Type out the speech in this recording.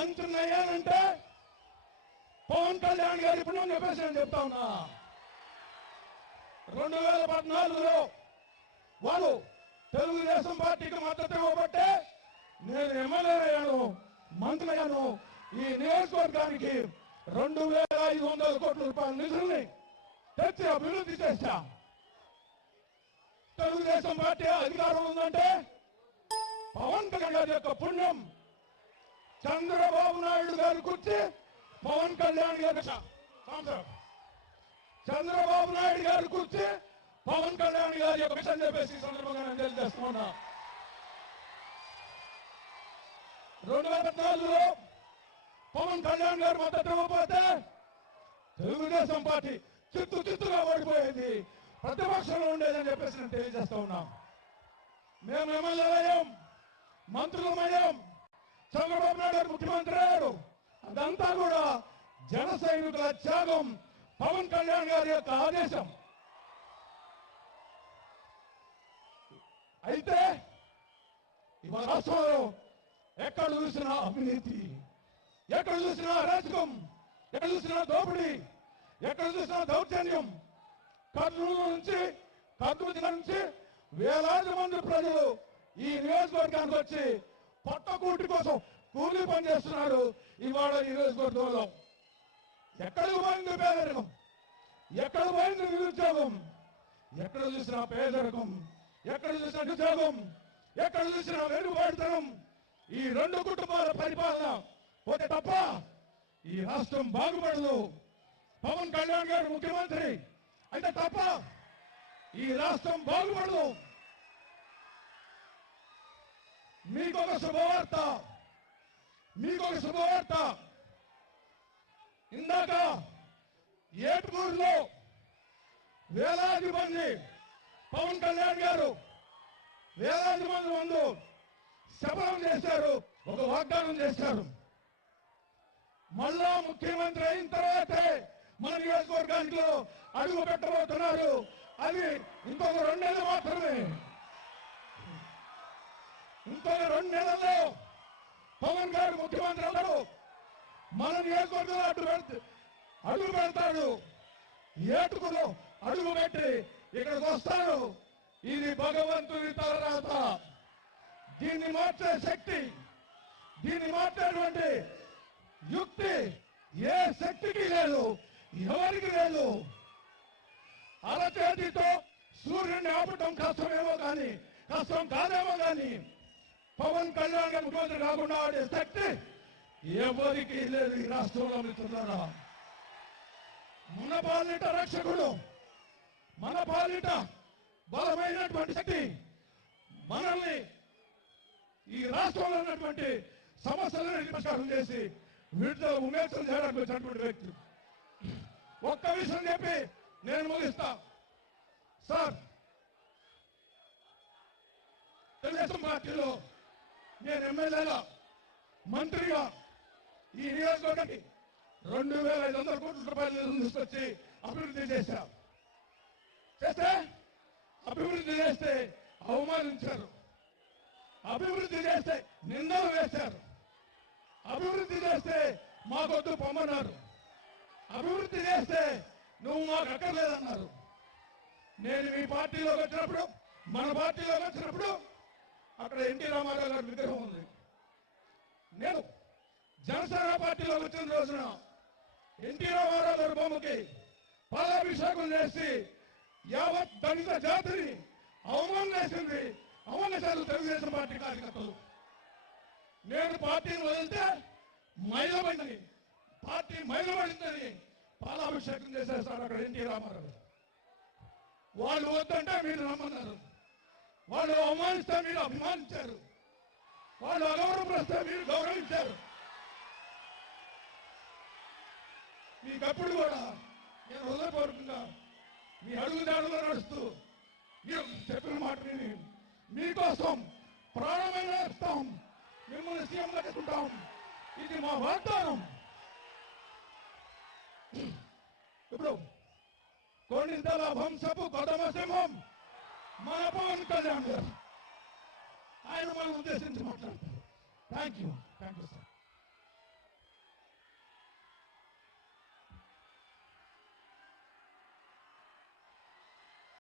మంత్రిని అయ్యానంటే పవన్ కళ్యాణ్ గారు ఇప్పుడు చెప్పేసి నేను చెప్తా ఉన్నా. 2014లో వాళ్ళు తెలుగుదేశం పార్టీకి మద్దతు ఇవ్వబట్టే నేను ఎమ్మెల్యే అయ్యాను, మంత్రి అయ్యాను. ఈ నియోజకవర్గానికి 2500 కోట్ల రూపాయల నిధుల్ని తెచ్చి అభివృద్ధి చేశా. తెలుగుదేశం పార్టీ అధికారం ఉందంటే పవన్ కళ్యాణ్ గారి యొక్క పుణ్యం. చంద్రబాబు నాయుడు గారి కూర్చి పవన్ కళ్యాణ్ గారి చంద్రబాబు నాయుడు గారి కూర్చి పవన్ కళ్యాణ్ గారి యొక్క విషయం చెప్పేసి సందర్భంగా నేను తెలియజేస్తున్నా. 2014లో పవన్ కళ్యాణ్ గారు మద్దతు ఇవ్వకపోతే తెలుగుదేశం పార్టీ చిత్తుగా ఓడిపోయేది, ప్రతిపక్షంలో ఉండేదని చెప్పేసి నేను తెలియజేస్తా ఉన్నాం. మేము ఎమ్మెల్యేలయ్యాం, మంత్రులమయ్యాం, చంద్రబాబు నాయుడు గారు ముఖ్యమంత్రి అయ్యారు. అదంతా కూడా జన సైనికుల త్యాగం, పవన్ కళ్యాణ్ గారి యొక్క ఆదేశం. అయితే ఇవాళ రాష్ట్రంలో ఎక్కడ చూసినా అవినీతి, ఎక్కడ చూసినా అరాచకం, ఎక్కడ చూసినా దోపిడీ, ఎక్కడ చూసినా దౌర్జన్యం. కర్నూలు జిల్లా నుంచి వేలాది మంది ప్రజలు ఈ నియోజకవర్గానికి వచ్చి పొట్టకూటి కోసం కూలీ పని చేస్తున్నారు. ఇవాళ ఈ నియోజకవర్గంలో ఎక్కడికి పోయింది పేదరికం, ఎక్కడ పోయింది నిరుద్యోగం, ఎక్కడ చూసినా పేదరికం, ఎక్కడ చూసినా నిరుద్యోగం, ఎక్కడ చూసినా వెనుకబడితనం. ఈ 2 కుటుంబాల పరిపాలన పోతే తప్ప ఈ రాష్ట్రం బాగుపడదు. పవన్ కళ్యాణ్ గారు ముఖ్యమంత్రి అయితే తప్ప ఈ రాష్ట్రం బాగుపడదు. మీకొక శుభవార్త. ఇందాక ఏటుకూరులో వేలాది మంది పవన్ కళ్యాణ్ గారు వేలాది మంది ముందు శపథం చేశారు, ఒక వాగ్దానం చేశారు. మళ్ళా ముఖ్యమంత్రి అయిన తర్వాతే మన నియోజకవర్గానికి అడుగు పెట్టబోతున్నారు. అది ఇంకొక 2 నెలలు మాత్రమే. ఇంకొక 2 నెలల్లో పవన్ గారు ముఖ్యమంత్రి అవ్వడు, మన నియోజకవర్గంలో అడుగు పెడతాడు. ఏటుకులో అడుగు పెట్టి ఇక్కడికి వస్తాడు. ఇది భగవంతుని తలరాత. దీన్ని మార్చే శక్తి, దీన్ని మార్చేటువంటి యుక్తి ఏ శక్తికి లేదు, ఎవరికి లేదు. అరచేతితో సూర్యుడిని ఆపటం కష్టం కాదేమో కానీ పవన్ కళ్యాణ్ గారు ముఖ్యమంత్రి కాకుండా ఆడే శక్తి ఎవరికి లేదు ఈ రాష్ట్రంలో. మిత్రులారా, మన పాలిట రక్షకుడు, మన పాలిట బలమైనటువంటి శక్తి, మనల్ని ఈ రాష్ట్రంలో ఉన్నటువంటి సమస్యలను పరిష్కారం చేసి వీటిలో ఉమేక్షలు చేయడానికి వచ్చినటువంటి వ్యక్తి. ఒక్క విషయం చెప్పి నేను ముగిస్తా. సార్, తెలుగుదేశం పార్టీలో నేను ఎమ్మెల్యేగా, మంత్రిగా ఈ నియోజకవర్గానికి 2500 కోట్ల రూపాయలు తీసుకొచ్చి అభివృద్ధి చేస్తే అవమానించారు, అభివృద్ధి చేస్తే నిందలు వేశారు, అభివృద్ధి చేస్తే మాకొద్దు పొమ్మన్నారు, అభివృద్ధి చేస్తే నువ్వు మాకు అక్కర్లేదన్నారు. నేను మీ పార్టీలోకి వచ్చినప్పుడు, మన పార్టీలోకి వచ్చినప్పుడు అక్కడ ఎన్టీ రామారావు గారి విగ్రహం ఉంది. నేను జనసేన పార్టీలోకి వచ్చిన రోజున ఎన్టీ రామారావు గారి బొమ్మకి పాలాభిషేకం చేసి యావత్ దళిత జాతిని అవమానించారు తెలుగుదేశం పార్టీ కార్యకర్తలు. నేను పార్టీని వదిలితే పార్టీ మైలబడిందని పాలాభిషేకం చేసేస్తారు అక్కడ ఎన్టీ రామారావు. వాళ్ళు వద్దంటే మీరు నమ్మన్నారు, వాళ్ళు అవమానిస్తే మీరు అభిమానించారు, వాళ్ళు అగౌరవపరిస్తే మీరు గౌరవించారు. మీకప్పుడు కూడా నేను హృదయపూర్వకంగా మీ అడుగుదాడులో నడుస్తూ మీరు చెప్పిన మాట విని మీకోసం ప్రాణమైన ఇస్తాం, మిమ్మల్ని సీఎంగా చేసుకుంటాం. ఇది మా వాగ్దానం. ఇప్పుడు కొన్నింతల వంశపు కొదమ సింహం మన పవన్ కళ్యాణ్ గారు, ఆయన మనం ఉద్దేశించి మాట్లాడతారు. Thank you sir.